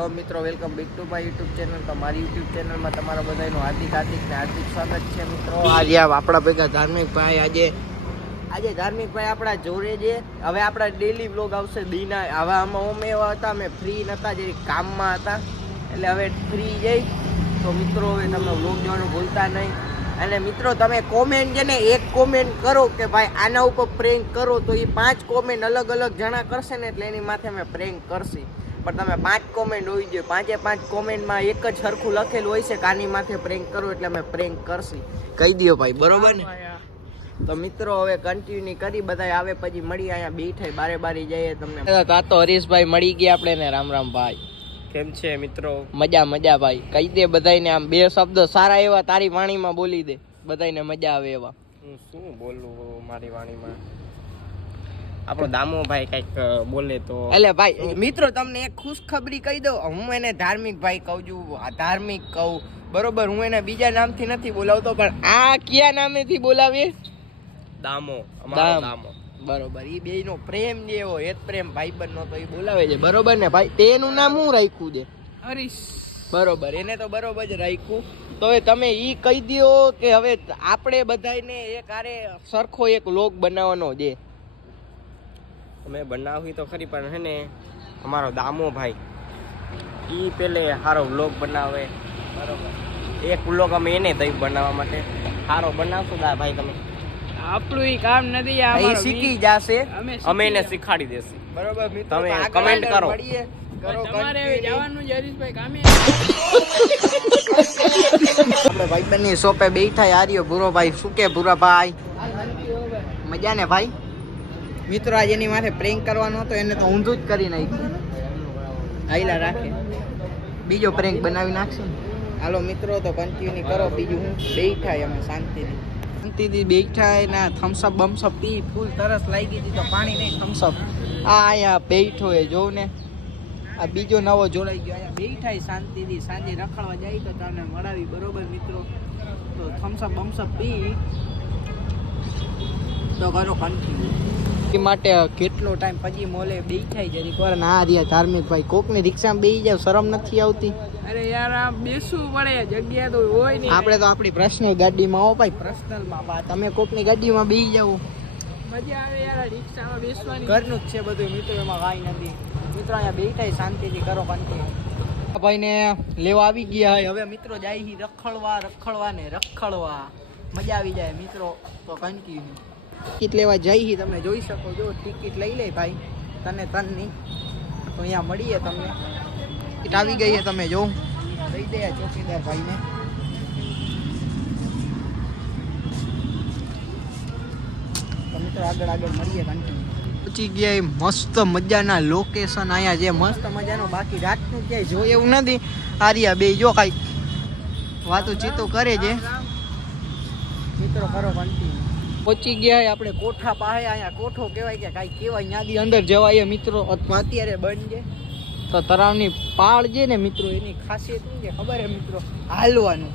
તો મિત્રો welcome back to my YouTube channel. તો મારી યુટ્યુબ ચેનલમાં તમારા બધાનું હાર્દિક સ્વાગત છે મિત્રો. આજે આપણા ભેગા ધાર્મિકભાઈ આજે ધાર્મિકભાઈ આપણા જોડે છે. હવે આપણા ડેલી વ્લોગ આવશે દીના. હવે આમાં અમે એવા હતા, અમે ફ્રી નહોતા, જે કામમાં હતા, એટલે હવે ફ્રી જઈ. તો મિત્રો હવે તમે વ્લોગ જોવાનું ભૂલતા નહીં. અને મિત્રો તમે કોમેન્ટ છે ને એક કોમેન્ટ કરો કે ભાઈ આના ઉપર પ્રેન્ક કરો, તો એ 5 કોમેન્ટ અલગ અલગ જણા કરશે ને એટલે એની માથે અમે પ્રેન્ક કરશી. પણ તમે 5 કોમેન્ટ હોવી જોઈએ. 5 કોમેન્ટમાં એક જ સરખું લખેલું હોય છે કે આની માથે પ્રેન્ક કરો, એટલે અમે પ્રેન્ક કરશી. કહી દો ભાઈ, બરોબર ને? તો મિત્રો હવે કન્ટિન્યુ કરી, બધા આવે પછી મળી. અહીંયા બેઠાઈ બારે બારી જઈએ તમને. તો હરીશભાઈ મળી ગયા આપણે ને. રામ રામ ભાઈ, કેમ છે મિત્રો? મજા ભાઈ. કહી દે બધાને આમ 2 શબ્દ સારા એવા તારી વાણીમાં બોલી દે, બધાને મજા આવે એવા. હું શું બોલું મારી વાણીમાં? આપણો દામોભાઈ કઈક બોલે તો એટલે ભાઈ મિત્રો તમને એક ખુશખબરી કહી દઉં. હું એને ધાર્મિક ભાઈ કહું છું, ધાર્મિક કહું, બરોબર? હું એને બીજા નામથી નથી બોલાવતો, પણ આ કયા નામેથી બોલાવીએ? દામો. બરોબર. એ બે નો પ્રેમ જે એવો હેત પ્રેમ ભાઈબંધ નો, તો એ બોલાવે છે, બરોબર ને ભાઈ? તેનું નામ હું રાખ્યું છે? હરીશ. બરોબર, એને તો બરોબર જ રાખ્યું. તો હવે તમે ઈ કહી દો કે હવે આપણે બધાને એક આરે સરખો એક લોક બનાવવાનો છે. અમે બનાવી તો ખરી, પણ હે ને અમારો દામો ભાઈ ઈ પેલે સારો વ્લોગ બનાવે, બરોબર? એક વ્લોગ અમે એને દઈ બનાવવા માટે સારો બનાવશો દા ભાઈ તમે. આપણું ઈ કામ નથી, આ એ શીખી જશે, અમે એને શીખાડી દેશું, બરોબર? મિત્રો તમે કમેન્ટ કરો. તમારે જવાનું છે હરીશભાઈ કામે. આપણે ભાઈબંધની શોપે બેઠા આર્યો ભૂરો ભાઈ. શું કે ભૂરા ભાઈ? મજા ને ભાઈ? મિત્રો આજે એની માથે પ્રેન્ક કરવાનો હતો, એને તો ઊંધું જ કરી નાખ્યું. આઈલા રાખે બીજો પ્રેન્ક બનાવી નાખશું. હાલો મિત્રો તો કન્ટિન્યુ કરો. બીજું હું બેઠા અમે શાંતિથી બેઠા ના થમ્સઅપ બમ્સઅપ પી, ફૂલ તરસ લાગી હતી તો પાણી નહીં થમ્સઅપ. અહીંયા બેઠો એ જોઉં ને, આ બીજો નવો જોડાઈ ગયો. અહીંયા બેઠા શાંતિથી, સાંજે રખડવા જાય તો તમને મળાવી, બરોબર મિત્રો? તો થમ્સઅપ બમ્સઅપ પી તો કરો કન્ટિન્યુ. એ માટે કેટલો ટાઈમ પછી મોલે બેઠાઈ જરી વાર ના રહ્યા ધાર્મિક ભાઈ. કોકની રિક્ષામાં બેસી જાવ, શરમ નથી આવતી? અરે યાર આ બેસવું પડે, જગ્યા તો હોય નહીં. આપણે તો આપણી પર્સનલ ગાડીમાં હો ભાઈ, પર્સનલમાં. તમે કોકની ગાડીમાં બેસી જાવ, મજા આવે યાર. રિક્ષામાં બેસવાની ઘરનું જ છે બધું મિત્રો, એમાં કાંઈ નથી. મિત્રો અહીંયા બેઠાઈ શાંતિથી કરો કન્ટિન્યુ. ભાઈને લેવા આવી ગયા હોય. હવે મિત્રો જાય રખડવા મજા આવી જાય મિત્રો. તો કન્ટિન્યુ ટિકિટ લેવા જઈ, તમે જોઈ શકો છો. ટિકિટ લઈ લે ભાઈ, તનની. તો અહીંયા મળીએ તમને. ટિકિટ આવી ગઈ છે, તમે જો દઈ દે ચોકીદાર ભાઈને. તો મિત્રો આગળ મળીએ કન્ટિન્યુ. પહોંચી ગયા મસ્ત મજાના લોકેશન. અહીંયા જે મસ્ત મજાનો, બાકી રાતનું ક્યાંય જોઈએ એવું નથી. આર્યા બે જો કાંઈ વાતો ચીતો કરે છે મિત્રો. કરો કન્ટિન્યુ. પહોંચી ગયા આપણે કોઠા પાસે. અહીંયા કોઠો કહેવાય કે કાંઈ કહેવાય, ત્યાંથી અંદર જવાય મિત્રો. અથવા અત્યારે બંધ છે. તો તળાવની પાળ છે ને મિત્રો, એની ખાસિયત શું છે ખબર હે મિત્રો? હાલવાનું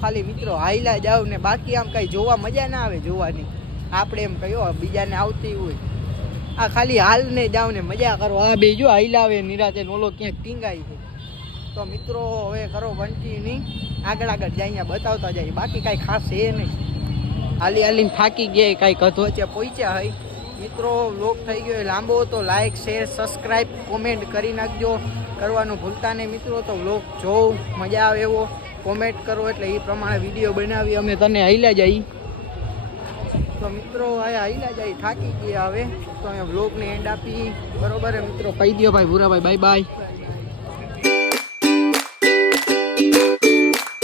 ખાલી મિત્રો. હાઈલા જાવ ને, બાકી આમ કાંઈ જોવા મજા ના આવે જોવાની. આપણે એમ કહ્યું બીજાને આવતી હોય, આ ખાલી હાલને જાવ ને મજા કરો. આ બે જો હાઈલાવે નિરાતે, ઓલો ક્યાંક ટીંગાય છે. તો મિત્રો હવે કરો કન્ટિન્યુ. આગળ જાય, અહીંયા બતાવતા જાય. બાકી કાંઈ ખાસ છે નહીં. હાલીને થાકી ગયા, કાંઈ કધવચે પહોંચ્યા હોય મિત્રો. વ્લોગ થઈ ગયો લાંબો, તો લાઈક શેર સબસ્ક્રાઈબ કોમેન્ટ કરી નાખજો. કરવાનું ભૂલતા નહીં મિત્રો. તો વ્લોગ જોવ, મજા આવે એવો કોમેન્ટ કરો, એટલે એ પ્રમાણે વિડીયો બનાવી અમે તને હાઈલા જાય. તો મિત્રો હાઈલા જાય, થાકી ગયા હવે. તો અમે વ્લોગને એન્ડ આપી, બરોબર મિત્રો? કહી દો ભાઈ ભૂરાભાઈ, બાય બાય.